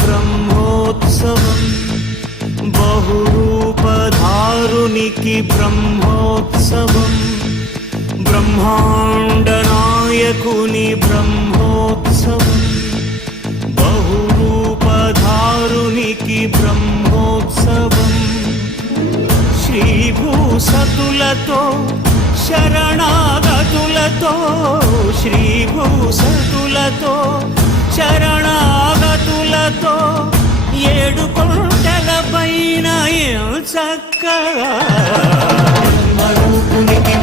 బ్రహ్మోత్సవం బహురూపధారునికి బ్రహ్మోత్సవం బ్రహ్మాండ నాయకుని బ్రహ్మోత్సవం బహురూపధారునికి బ్రహ్మోత్సవం శ్రీభూసతులతో శరణాగతులతో శ్రీభూసతులతో శరణాగతులతో 7 కొండల పైన చక్కగా బ్రహ్మరూపునికి